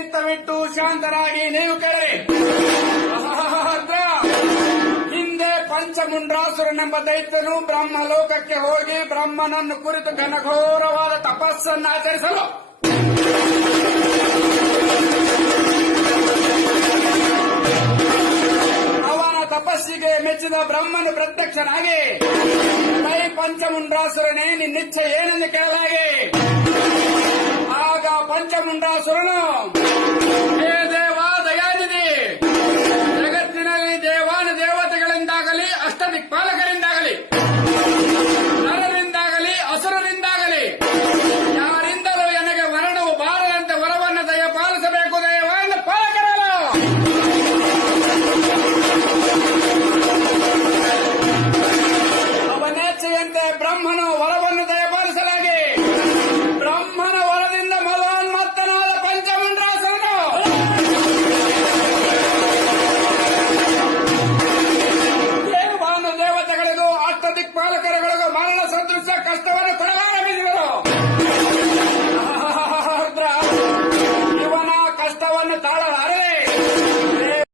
ಚಿತ್ತವಿಟ್ಟು ಶಾಂತರಾಗಿ ನೀವು ಕೇಳಿ. ಹಿಂದೆ ಪಂಚಮುಂಡ್ರಾಸುರನೆಂಬ ದೈತ್ಯನು ಬ್ರಹ್ಮಲೋಕಕ್ಕೆ ಹೋಗಿ ಬ್ರಹ್ಮನನ್ನು ಕುರಿತು ಘನಘೋರವಾದ ತಪಸ್ಸನ್ನು ಆಚರಿಸಲು ಅವನ ತಪಸ್ಸಿಗೆ ಮೆಚ್ಚಿದ ಬ್ರಹ್ಮನು ಪ್ರತ್ಯಕ್ಷನಾಗಿ ಕೈ ಪಂಚಮುಂಡ್ರಾಸುರನೇ ನಿನ್ನಿಚ್ಛೆ ಏನೆಂದು ಕೇಳಲಾಗಿ ಆಗ ಪಂಚಮುಂಡ್ರಾಸುರನು ಹೇ ದೇವ ದಯಾನಿಧಿ, ಜಗತ್ತಿನಲ್ಲಿ ದೇವಾನು ದೇವತೆಗಳಿಂದಾಗಲಿ ಅಷ್ಟದಿಕ್ಪಾಲಕರಿಂದಾಗಲಿ ನರರಿಂದಾಗಲಿ ಅಸುರರಿಂದಾಗಲಿ ಯಾರಿಂದಲೂ ನನಗೆ ಮರಣವು ಬಾರದಂತೆ ವರವನ್ನು ದಯಪಾಲಿಸಬೇಕು ದಯವನ್ನು ಪಾಲಕರಲ್ಲ. ಅವನೇಚ್ಛೆಯಂತೆ ಬ್ರಹ್ಮನು ವರವನ್ನು